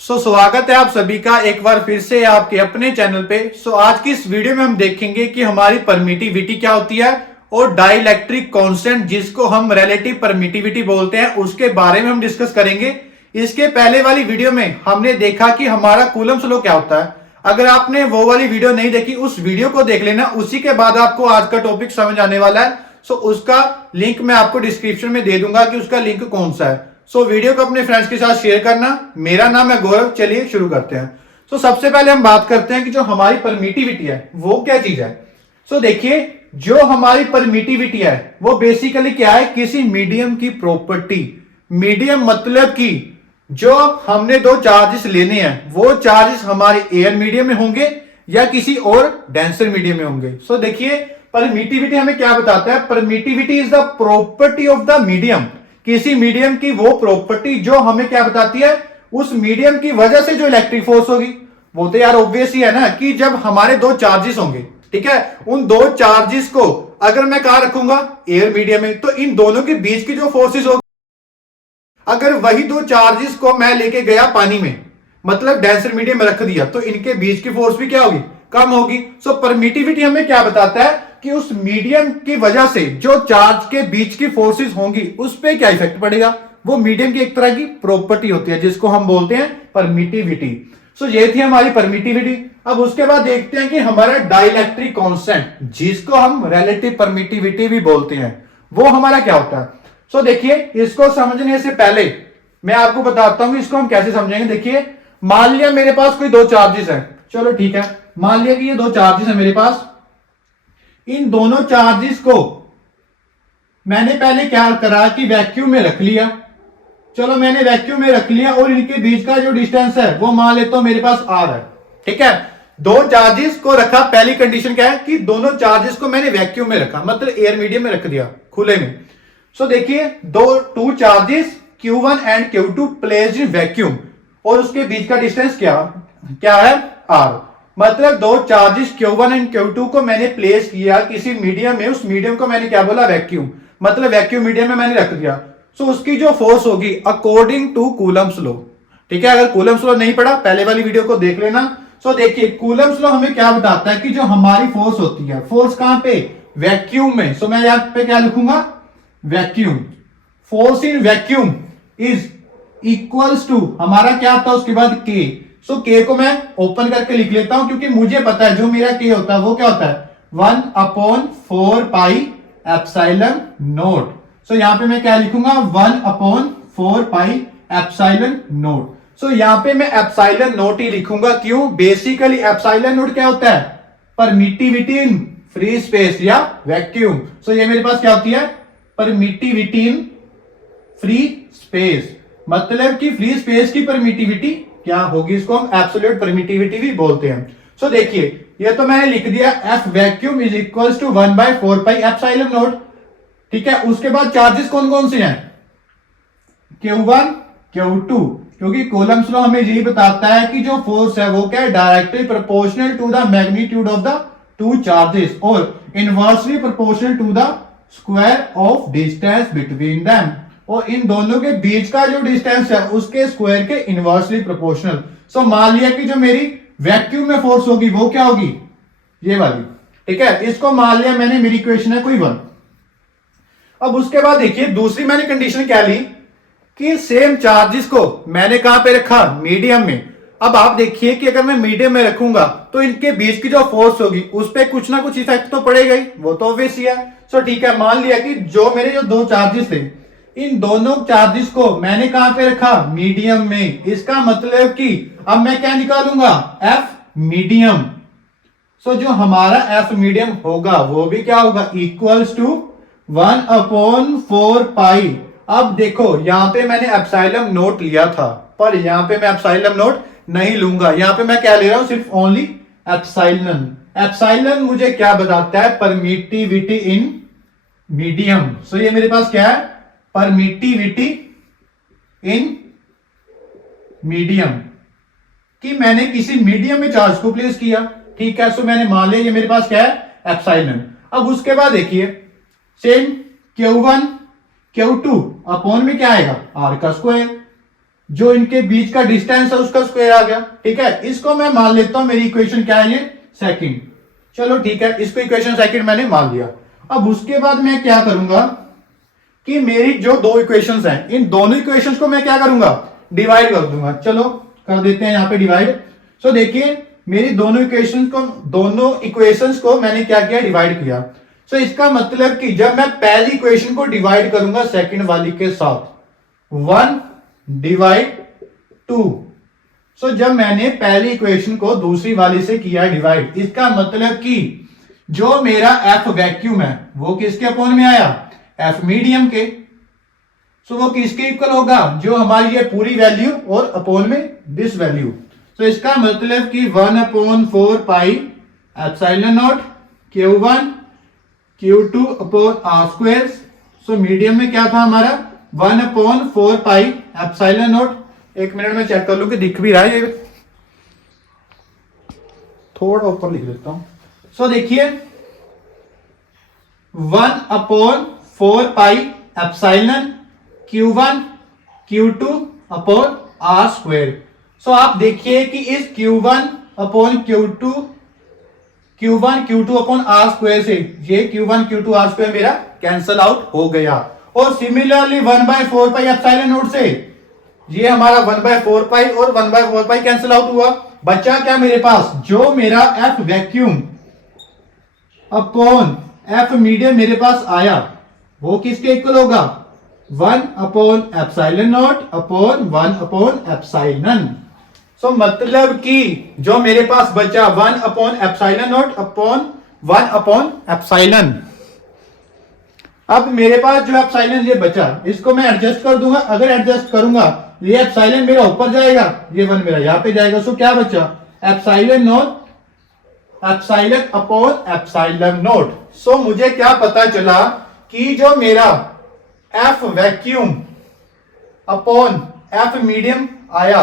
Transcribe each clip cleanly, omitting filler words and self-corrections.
स्वागत है आप सभी का एक बार फिर से आपके अपने चैनल पे। आज की इस वीडियो में हम देखेंगे कि हमारी परमिटिविटी क्या होती है और डाइलेक्ट्रिक कांस्टेंट जिसको हम रिलेटिव परमिटिविटी बोलते हैं उसके बारे में हम डिस्कस करेंगे। इसके पहले वाली वीडियो में हमने देखा कि हमारा कूलम्स लॉ क्या होता है। अगर आपने वो वाली वीडियो नहीं देखी उस वीडियो को देख लेना, उसी के बाद आपको आज का टॉपिक समझ आने वाला है। उसका लिंक मैं आपको डिस्क्रिप्शन में दे दूंगा कि उसका लिंक कौन सा है। वीडियो को अपने फ्रेंड्स के साथ शेयर करना। मेरा नाम है गौरव, चलिए शुरू करते हैं। सबसे पहले हम बात करते हैं कि जो हमारी परमिटिविटी है वो क्या चीज है। देखिए, जो हमारी परमिटिविटी है वो बेसिकली क्या है, किसी मीडियम की प्रॉपर्टी। मीडियम मतलब कि जो हमने दो चार्जेस लेने हैं वो चार्जेस हमारे एयर मीडियम में होंगे या किसी और डेंसर मीडियम में होंगे। देखिए, परमिटिविटी हमें क्या बताता है, permittivity is the property of the medium. किसी मीडियम की वो प्रॉपर्टी जो हमें क्या बताती है, उस मीडियम की वजह से जो इलेक्ट्रिक फोर्स होगी। वो तो यार ऑब्वियस ही है ना कि जब हमारे दो चार्जेस होंगे, ठीक है, उन दो चार्जेस को अगर मैं कहां रखूंगा, एयर मीडियम में, तो इन दोनों के बीच की जो फोर्सेस होगी, अगर वही दो चार्जेस को मैं लेके गया पानी में, मतलब डेंसर मीडियम में रख दिया, तो इनके बीच की फोर्स भी क्या होगी, कम होगी। परमिटिविटी हमें क्या बताता है कि उस मीडियम की वजह से जो चार्ज के बीच की फोर्सेस होंगी उस पर क्या इफेक्ट पड़ेगा। वो मीडियम की एक तरह की प्रॉपर्टी होती है जिसको हम बोलते हैं परमिटिविटी। ये थी हमारी परमिटिविटी। अब उसके बाद देखते हैं कि हमारा डाइलेक्ट्रिक कांस्टेंट जिसको हम रिलेटिव परमिटिविटी भी बोलते हैं वो हमारा क्या होता है। देखिए, इसको समझने से पहले मैं आपको बताता हूं इसको हम कैसे समझेंगे। देखिए, मान लिया मेरे पास कोई दो चार्जेस है, चलो ठीक है, मान लिया कि ये दो चार्जेस है मेरे पास। इन दोनों चार्जेस को मैंने पहले क्या करा कि वैक्यूम में रख लिया। चलो, मैंने वैक्यूम में रख लिया और इनके बीच का जो डिस्टेंस है वो मान लेता हूं मेरे पास r है, ठीक है। दो चार्जेस को रखा, पहली कंडीशन क्या है कि दोनों चार्जेस को मैंने वैक्यूम में रखा, मतलब एयर मीडियम में रख दिया, खुले में। देखिए, two charges Q1 and Q2 placed in vacuum और उसके बीच का डिस्टेंस क्या है, r। मतलब दो चार्जेस Q1 एंड Q2 को मैंने प्लेस किया किसी मीडियम में, उस मीडियम को मैंने क्या बोला, वैक्यूम, मतलब वैक्यूम मीडियम में मैंने रख दिया। उसकी जो फोर्स होगी अकॉर्डिंग टू कूलम्स लॉ, ठीक है। अगर कूलम्स लॉ नहीं पढ़ा पहले वाली वीडियो को देख लेना। देखिए, कूलम्स लॉ हमें क्या बताता है कि जो हमारी फोर्स होती है, फोर्स कहां पे, वैक्यूम में। मैं यहां पे क्या लिखूंगा, vacuum. Force in vacuum is equals to, हमारा क्या आता है उसके बाद K। K को मैं ओपन करके लिख लेता हूं क्योंकि मुझे पता है जो मेरा K होता है वो क्या होता है, 1/4 पाई एप्सिलॉन नोट। यहां पे मैं क्या लिखूंगा, 1/4 पाई एप्सिलॉन नोट। यहां पे मैं एप्सिलॉन नोट ही लिखूंगा। क्यों, बेसिकली एप्सिलॉन नोट क्या होता है, परमिटिविटी इन फ्री स्पेस या वैक्यूम। ये मेरे पास क्या होती है, परमिटिविटी इन फ्री स्पेस, मतलब कि फ्री स्पेस की परमिटिविटी क्या होगी, इसको हम एब्सोल्यूट परमिटिविटी भी बोलते हैं। देखिए, ये तो मैंने लिख दिया, F vacuum is equal to 1/4 pi epsilon naught, ठीक है। उसके बाद चार्जेस कौन कौन से हैं, Q1 Q2, क्योंकि कूलम्स लॉ हमें यही बताता है कि जो फोर्स है वो क्या है, directly proportional to the magnitude of the two charges और inversely proportional to the square of distance between them, और इन दोनों के बीच का जो डिस्टेंस है उसके स्क्वायर के इनवर्सली प्रोपोर्शनल। मान लिया कि जो मेरी वैक्यूम में फोर्स होगी वो क्या होगी, ये वाली, ठीक है। इसको मान लिया मैंने, मेरी इक्वेशन है कोई 1। अब उसके बाद देखिए, दूसरी मैंने कंडीशन क्या ली कि सेम चार्जेस को मैंने कहां पे रखा, मीडियम में। अब आप देखिए कि अगर मैं मीडियम में रखूंगा तो इनके बीच की जो फोर्स होगी उस पर कुछ ना कुछ इफेक्ट तो पड़ेगा ही, वो तो ऑब्वियस ही है। ठीक है, मान लिया कि जो मेरे जो दो चार्जेस थे, इन दोनों चार्जेस को मैंने कहां पे रखा, मीडियम में। इसका मतलब कि अब मैं क्या निकालूंगा, F मीडियम। जो हमारा F मीडियम होगा वो भी क्या होगा, इक्वल्स टू 1/4 पाई। अब देखो, यहां पे मैंने एप्सिलॉन नोट लिया था, पर यहां पे मैं एप्सिलॉन नोट नहीं लूंगा। यहां पे मैं क्या ले रहा हूं, सिर्फ ओनली एप्सिलॉन। एप्सिलॉन मुझे क्या बताता है, परमिटिविटी इन मीडियम। ये मेरे पास क्या है, परमिटिविटी इन मीडियम, कि मैंने किसी मीडियम में चार्ज को प्लेस किया, ठीक है। मैंने मान लिया ये मेरे पास क्या है, एप्सिलॉन। अब उसके बाद देखिए, सेम Q1 Q2 अपॉन में क्या आएगा, R का स्क्वायर। जो इनके बीच का डिस्टेंस है उसका स्क्वायर आ गया। ठीक है, इसको मैं मान लेता हूं मेरी इक्वेशन क्या है, ये सेकंड। चलो ठीक है, इसको इक्वेशन सेकंड मैंने मान लिया। अब उसके बाद मैं क्या करूंगा कि मेरी जो दो इक्वेशंस हैं, इन दोनों इक्वेशंस को मैं क्या करूंगा, डिवाइड कर दूंगा। चलो कर देते हैं यहां पे डिवाइड। सो देखिए मेरी दोनों इक्वेशंस को मैंने क्या किया, डिवाइड किया। सो इसका मतलब कि जब मैं पहली इक्वेशन को डिवाइड करूंगा सेकंड वाली के साथ, 1 डिवाइड 2। सो जब मैंने पहली इक्वेशन को दूसरी वाली से किया डिवाइड, इसका मतलब कि जो मेरा एफ वैक्यूम है वो किसके अपोन में आया, एफ मीडियम के। सो वो किसके इक्वल होगा, जो हमारी ये पूरी वैल्यू और अपोन में दिस वैल्यू। तो इसका मतलब कि 1/4 pi epsilon naught Q1 Q2 upon are square. So medium में क्या था हमारा, 1/4 पाई एप्सिलॉन नॉट। एक मिनट में चेक कर लूं कि दिख भी रहा है, ये थोड़ा ऊपर लिख देता हूं। सो देखिए 1/4 pi epsilon Q1 Q2 upon are square. So आप देखिए कि इस Q1 upon Q1 Q2 upon are square से ये Q1 Q2 आर स्क्वायर मेरा कैंसल आउट हो गया। और सिमिलरली 1/4 पाई एप्सिलॉन नॉट से ये हमारा 1/4 पाई और 1/4 पाई कैंसल आउट हुआ। बचा क्या मेरे पास, जो मेरा F vacuum upon F medium मेरे पास आया वो किसके इक्वल होगा, 1/एप्सिलॉन नॉट अपॉन 1/एप्सिलॉन। सो मतलब कि जो मेरे पास बचा 1/एप्सिलॉन नॉट अपॉन 1/एप्सिलॉन। अब मेरे पास जो एप्सिलॉन ये बचा, इसको मैं एडजस्ट कर दूंगा। अगर एडजस्ट करूंगा ये एप्सिलॉन मेरा ऊपर जाएगा, ये 1 मेरा यहां पे जाएगा। सो क्या बचा, epsilon not epsilon upon epsilon not. So मुझे क्या पता चला कि जो मेरा F vacuum upon F medium आया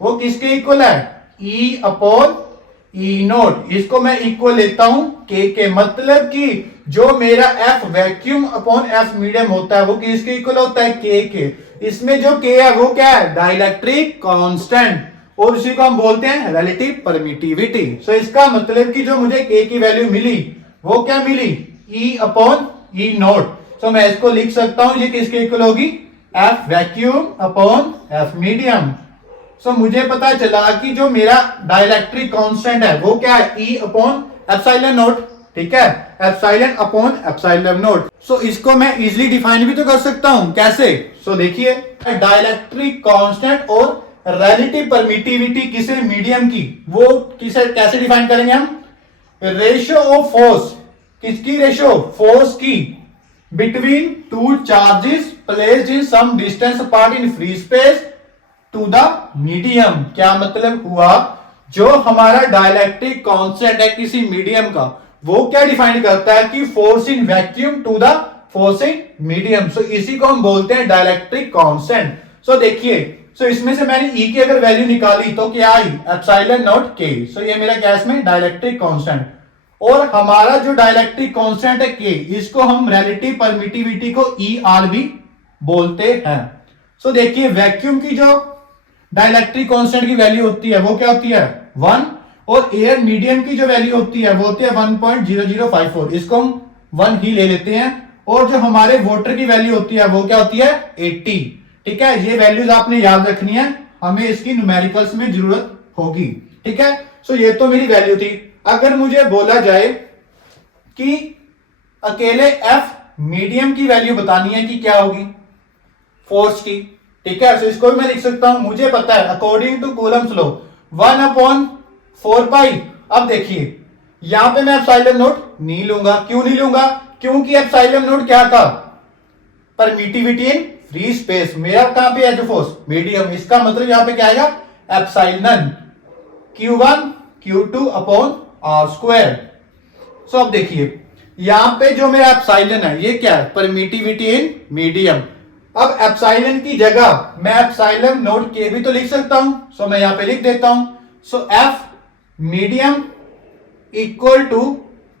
वो किसके इक्वल है, ई अपॉन ई नोट। इसको मैं इक्वल लेता हूं के मतलब कि जो मेरा F vacuum upon F medium होता है वो किसके इक्वल होता है, के। इसमें जो के है वो क्या है, डाइलेक्ट्रिक कांस्टेंट, और उसी को हम बोलते हैं रिलेटिव परमिटिविटी। सो इसका मतलब कि जो मुझे के की वैल्यू मिली वो क्या मिली, ई अपॉन ई नोट। सो मैं इसको लिख सकता हूं, ये किसके इक्वल होगी, F vacuum upon F medium. So मुझे पता चला कि जो मेरा डाइलेक्ट्रिक कांस्टेंट है वो क्या है, ई अपॉन एप्सिलॉन नॉट। ठीक है, एप्सिलॉन अपॉन एप्सिलॉन नॉट। सो इसको मैं इजीली डिफाइन भी तो कर सकता हूं, कैसे। सो देखिए डाइलेक्ट्रिक कांस्टेंट और रिलेटिव परमिटिविटी किसे, मीडियम की, वो किसे कैसे डिफाइन करेंगे हम, रेशियो ऑफ फोर्स, किसकी रेशियो, फोर्स की, between two charges placed in some distance apart in free space to the medium. क्या मतलब हुआ, जो हमारा डाइलेक्ट्रिक कांस्टेंट है किसी मीडियम का, वो क्या डिफाइन करता है कि force in vacuum to the force in medium. So इसी को हम बोलते हैं डाइलेक्ट्रिक कांस्टेंट। सो देखिए, सो इसमें से मैंने ई की अगर वैल्यू निकाली तो क्या आई, एप्सिलॉन नॉट के। सो ये मेरा क्या इसमें डाइलेक्ट्रिक कांस्टेंट, और हमारा जो डाइलेक्ट्रिक कांस्टेंट है के, इसको हम रिलेटिव परमिटिविटी को ई आर भी बोलते हैं। सो देखिए वैक्यूम की जो डाइलेक्ट्रिक कांस्टेंट की वैल्यू होती है वो क्या होती है, 1, और एयर मीडियम की जो वैल्यू होती है वो होती है 1.0054। इसको हम 1 ही ले लेते हैं। और जो हमारे वाटर की वैल्यू होती है वो क्या होती है, 80। ठीक है, ये वैल्यूज आपने याद रखनी है, हमें इसकी न्यूमेरिकल्स में जरूरत होगी। ठीक है, सो ये तो मेरी वैल्यू थी। अगर मुझे बोला जाए कि अकेले एफ मीडियम की वैल्यू बतानी है कि क्या होगी, फोर्स की, ठीक है, सो इसको भी मैं लिख सकता हूं, मुझे पता है अकॉर्डिंग टू कूलम्स लॉ 1/4 पाई। अब देखिए यहां पे मैं एप्सिलॉन नोट नहीं लूंगा, क्यों नहीं लूंगा, क्योंकि एप्सिलॉन नोट क्या था, परमिटिविटी इन फ्री स्पेस। मेरा कहां पे है जो फोर्स, मीडियम, इसका मतलब यहां पे क्या आएगा, epsilon Q1 Q2 upon are square. So अब देखिए यहां पे जो मेरा एप्सिलॉन है ये क्या है, परमिटिविटी इन मीडियम। अब एप्सिलॉन की जगह मैं एप्सिलॉन नोट के भी तो लिख सकता हूं। सो मैं यहां पे लिख देता हूं, so F medium equal to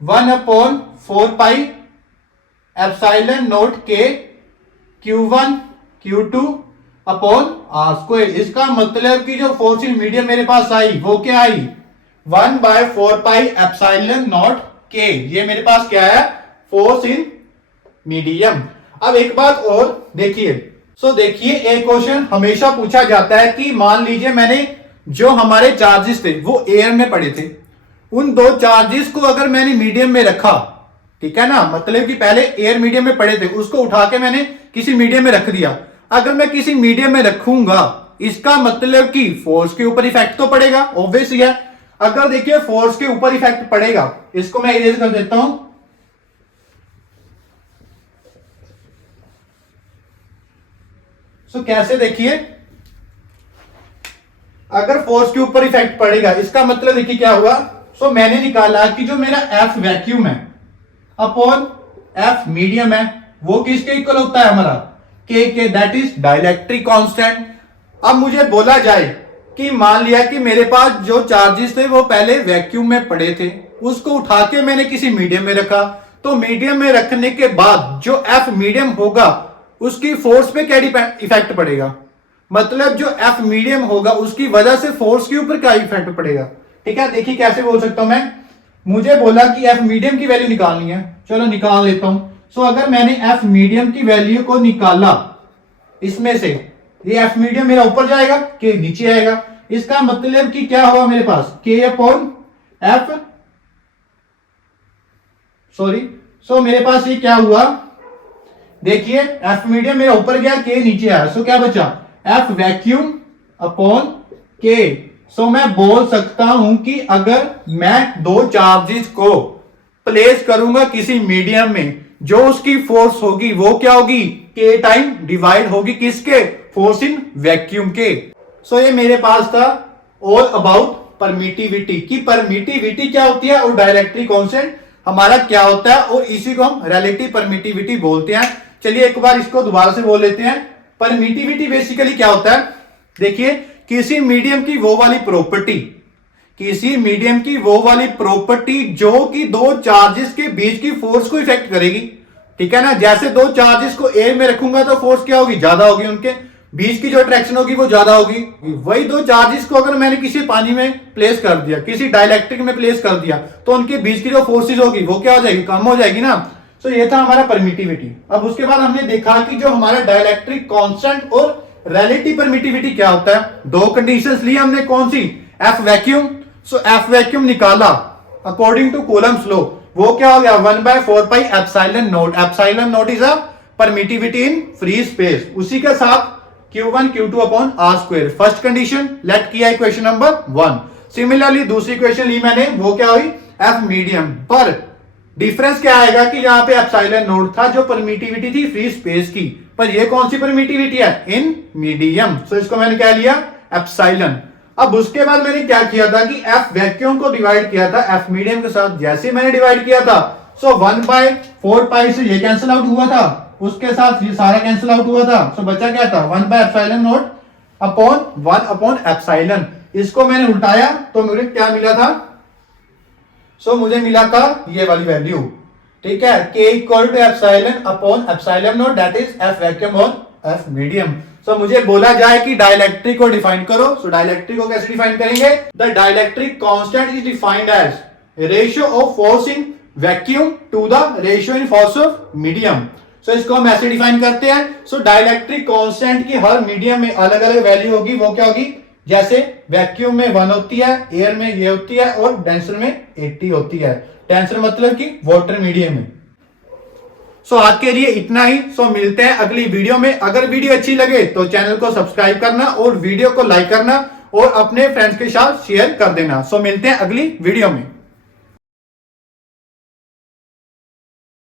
1/4 pi epsilon not के Q1 Q2 upon are square. इसका मतलब कि जो फोर्स इन मीडियम मेरे पास आई वो क्या आई, 1/4πε0 के। ये मेरे पास क्या है, फोर्स इन मीडियम। अब एक बात और देखिए, देखिए एक क्वेश्चन हमेशा पूछा जाता है कि मान लीजिए मैंने जो हमारे चार्जेस थे वो एयर में पड़े थे, उन दो चार्जेस को अगर मैंने मीडियम में रखा, ठीक है ना, मतलब कि पहले एयर मीडियम में पड़े थे, उसको उठा के मैंने किसी मीडियम में रख दिया। अगर मैं किसी मीडियम में रखूंगा, इसका मतलब कि फोर्स के ऊपर इफेक्ट तो पड़ेगा, ऑब्वियस है। अगर देखिए फोर्स के ऊपर इफेक्ट पड़ेगा, इसको मैं इरेज कर देता हूं। कैसे, देखिए अगर फोर्स के ऊपर इफेक्ट पड़ेगा, इसका मतलब देखिए क्या हुआ। मैंने निकाला कि जो मेरा एफ वैक्यूम है अपॉन एफ मीडियम है, वो किसके इक्वल होता है, हमारा के, दैट इज डाइलेक्ट्रिक कांस्टेंट। अब मुझे बोला जाए कि मान लिया कि मेरे पास जो चार्जेस थे वो पहले वैक्यूम में पड़े थे, उसको उठा के मैंने किसी मीडियम में रखा, तो मीडियम में रखने के बाद जो एफ मीडियम होगा उसकी फोर्स पे क्या इफेक्ट पड़ेगा, मतलब जो एफ मीडियम होगा उसकी वजह से फोर्स के ऊपर क्या इफेक्ट पड़ेगा। ठीक है, देखिए कैसे बोल सकता हूं मैं। मुझे बोला कि एफ मीडियम की वैल्यू निकालनी है, चलो निकाल लेता हूं। अगर मैंने एफ मीडियम की वैल्यू को निकाला, इसमें से ये एफ मीडियम मेरा ऊपर जाएगा, के नीचे आएगा। इसका मतलब कि क्या हुआ मेरे पास, के अपॉन एफ, मेरे पास ये क्या हुआ, देखिए एफ मीडियम मेरा ऊपर गया, के नीचे आया, क्या बचा, एफ वैक्यूम अपॉन के। मैं बोल सकता हूं कि अगर मैं दो चार्जेस को प्लेस करूंगा किसी मीडियम में, जो उसकी फोर्स होगी वो क्या होगी, के टाइम डिवाइड होगी किसके, फोर्स इन वैक्यूम के। ये मेरे पास था ऑल अबाउट परमिटिविटी, की परमिटिविटी क्या होती है और डाइलेक्ट्रिक कांस्टेंट हमारा क्या होता है, और इसी को हम रिलेटिव परमिटिविटी बोलते हैं। चलिए एक बार इसको दोबारा से बोल लेते हैं। परमिटिविटी बेसिकली क्या होता है, देखिए किसी मीडियम की वो वाली प्रॉपर्टी, किसी मीडियम की वो वाली प्रॉपर्टी जो कि दो चार्जेस के बीच की फोर्स को इफेक्ट करेगी। ठीक है ना, जैसे दो चार्जेस को एयर में रखूंगा तो फोर्स क्या होगी, ज्यादा होगी, उनके बीच की जो अट्रैक्शन होगी वो ज्यादा होगी। वही दो चार्जेस को अगर मैंने किसी पानी में प्लेस कर दिया, किसी डाइलेक्ट्रिक में प्लेस कर दिया, तो उनके बीच की जो फोर्सेस होगी वो क्या हो जाएगी, कम हो जाएगी ना। ये था हमारा परमिटिविटी। अब उसके बाद हमने देखा कि जो हमारा डाइलेक्ट्रिक कांस्टेंट और रिलेटिव परमिटिविटी क्या होता है। दो कंडीशंस ली हमने, कौन सी, एफ वैक्यूम। एफ वैक्यूम निकाला अकॉर्डिंग टू कूलम्स लॉ, वो क्या हो गया, 1/4πε0। Epsilon not is a permittivity in free space. उसी के साथ Q1 Q2 upon are square. First condition let किया इक्वेशन नंबर 1। सिमिलरली दूसरी इक्वेशन ली मैंने, वो क्या हुई, एफ मीडियम। पर डिफरेंस क्या आएगा कि यहाँ पे एप्सिलॉन नोट था जो परमिटिविटी थी फ्री स्पेस की, पर ये कौन सी परमिटिविटी है, इन मीडियम। इसको मैंने क्या लिया, एप्सिलॉन। अब उसके बाद मैंने क्या किया था कि एफ वैक्यूम को डिवाइड किया था एफ मीडियम के साथ। जैसे मैंने डिवाइड किया था 1/4π से ये कैंसिल आउट हुआ था, उसके साथ ये सारा कैंसिल आउट हुआ था। बचा क्या था, 1/ε0 अपॉन 1 अपॉन एप्सिलॉन। इसको मैंने उल्टाया तो मुझे क्या मिला था, मुझे मिला था ये वाली वैल्यू। ठीक है, K equal to epsilon upon epsilon naught, that is F vacuum on F medium. मुझे बोला जाए कि डाइलेक्ट्रिक को डिफाइन करो, डाइलेक्ट्रिक को कैसे डिफाइन करेंगे, the dielectric constant is defined as ratio of force in vacuum to the ratio in force of medium. इसको हम ऐसे डिफाइन करते हैं। डाइलेक्ट्रिक कांस्टेंट की हर मीडियम में अलग अलग वैल्यू होगी, वो क्या होगी, जैसे वैक्यूम में 1 होती है, एयर में ये होती है, और डेंसर में 80 होती है। डेंसर मतलब कि वाटर मीडियम में। आज के लिए इतना ही। मिलते हैं अगली वीडियो में। अगर वीडियो अच्छी लगे तो चैनल को सब्सक्राइब करना और वीडियो को लाइक करना और अपने फ्रेंड्स के साथ शेयर कर देना। मिलते हैं अगली वीडियो में।